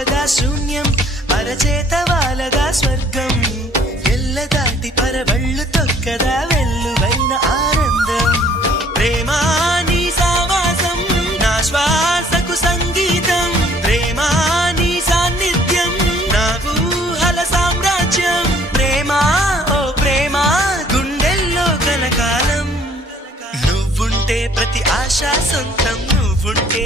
చూపగా శూన్యం పరచేత వాలగా స్వర్గం ఎల్లదాటి పరవళ్ళు తొక్కదా వెల్లువైన ఆనందం ప్రేమ నీ సావాసం నా శ్వాసకు సంగీతం ప్రేమ నీ సాన్నిధ్యం నా ఊహల సామ్రాజ్యం ప్రేమ ఓ ప్రేమ గుండెల్లో కలకాలం నువ్వుంటే ప్రతి ఆశ సొంతం నువ్వుంటే